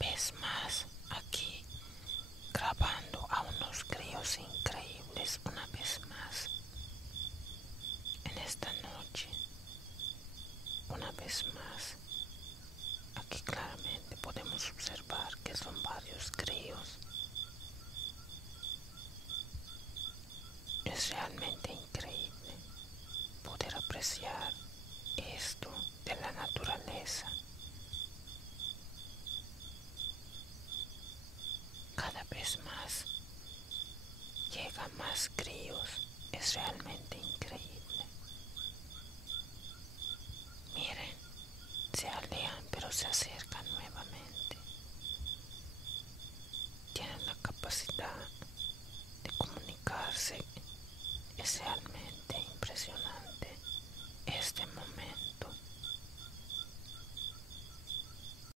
vez más aquí grabando a unos críos increíbles una vez más en esta noche. Una vez más aquí claramente podemos observar que son varios críos. Es realmente increíble poder apreciar esto de la naturaleza. Cada vez más llegan más críos. Es realmente increíble.